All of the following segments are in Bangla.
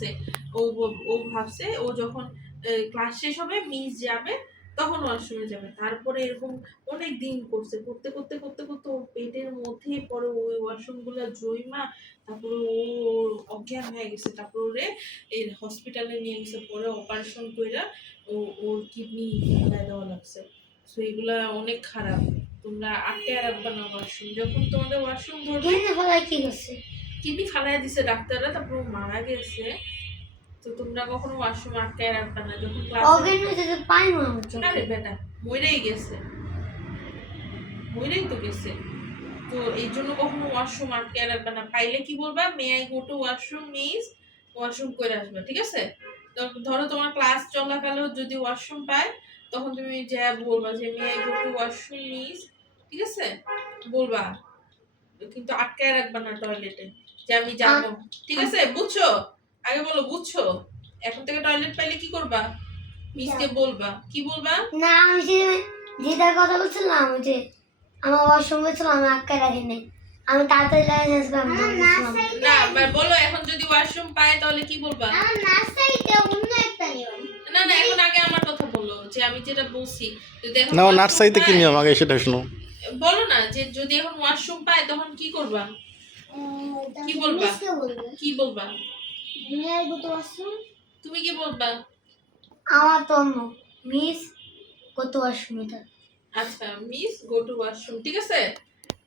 রাখছে। ও ও ভাবছে ও যখন ক্লাস শেষ হবে মিস যাবে তখন ওয়াশরুমে যাবে। তারপরে এরকম অনেক দিন করছে, করতে ওর পেটের মধ্যে পরে ওই ওয়াশরুম গুলা জইমা তারপরে ও অজ্ঞান হয়ে গেছে। তারপরে ওরে এই হসপিটালে নিয়ে গেছে, পরে অপারেশন কইরা ওর কিডনি ফেলাই দেওয়া লাগছে। সো এগুলা অনেক খারাপ। তোমরা আটকায় রাখবা না ওয়াশরুম। যখন তোমাদের ওয়াশরুম ধরবে কিডনি ফালাই কি করছে? কিডনি ফালাই দিছে ডাক্তাররা, তারপর ও মারা গেছে। তো তোমরা কখনো ওয়াশরুম আটকায় রাখবা না যখন ক্লাসে। অজ্ঞান হয়েছে তো পানি মনে হচ্ছে। আরে বেটা মরেই গেছে, মরেই তো গেছে। তো এই জন্য কখনো ওয়াশরুম আটকায় রাখবা না। পাইলে কি বলবা, may I go to washroom miss, washroom করে আসবে, ঠিক আছে? তো ধরো তোমার ক্লাস চলাকালেও যদি ওয়াশরুম পায় তখন তুমি যা বলবা যে may I go to washroom miss, ঠিক আছে? বলবা, কিন্তু আটকায় রাখবা না টয়লেটে যে আমি যাবো, ঠিক আছে? বুঝছো? আগে বলো বুঝছো? এখন থেকে টয়লেট পাইলে কি করবা? মিসকে বলবা। কি বলবা? না আমি যেটার কথা বলছিলাম ওই যে আমার ওয়াশরুম গেছিল আমি আটকে রাখি নাই, আমি তাড়াতাড়ি লাগাই আসলাম। না বলো, এখন যদি ওয়াশরুম পায় তাহলে কি বলবা? আমার নার্সারিতে অন্য একটা নিয়ম। না এখন আগে আমার কথা বলো, যে আমি যেটা বলছি। যদি এখন না washroom নার্সারিতে কি পায়- নিয়ম আগে সেটা শোনো। বলো না, যে যদি এখন ওয়াশরুম পায় তখন কি করবা? কি বলবা? কি বলবা? তুমি কি বলবা? আমার তো অন্য মিস কত ওয়াশরুমে। আচ্ছা, মিস গো টু ওয়াশরুম, ঠিক আছে?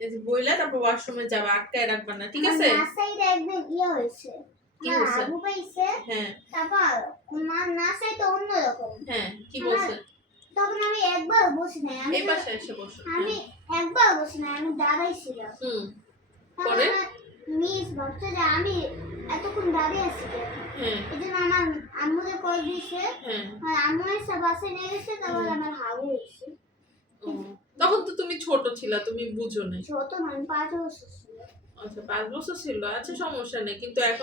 এই যে বইলা তারপর ওয়াশরুমে যাবা, আটকায় রাখবা না, ঠিক আছে? নার্সারিতে একদিন ইয়ে হয়েছে, কি হয়েছে? আবু পাইছে। হ্যাঁ তারপর নার্সারিতে অন্যরকম। হ্যাঁ, কি বলছে? তখন আমি একবার বসি নাই, এই পাশে এসে বসো। আমি একবার বসি নাই, আমি দাঁড়াইছিলাম। পরে মিস ভাবছে যে আমি এতক্ষণ দাঁড়িয়ে আছি কেন। হ্যাঁ এই জন্য আমার আম্মুকে কল দিয়েছে, হ্যাঁ আর আম্মু এসে বাসে নিয়ে গেছে। তারপর আমার হাগু হয়েছে। ও, তখন তো তুমি ছোট ছিলা, তুমি বুঝো না। ছোট মানে 5 বছর ছিল। আচ্ছা 5 বছর ছিল, আচ্ছা সমস্যা নেই, কিন্তু এখন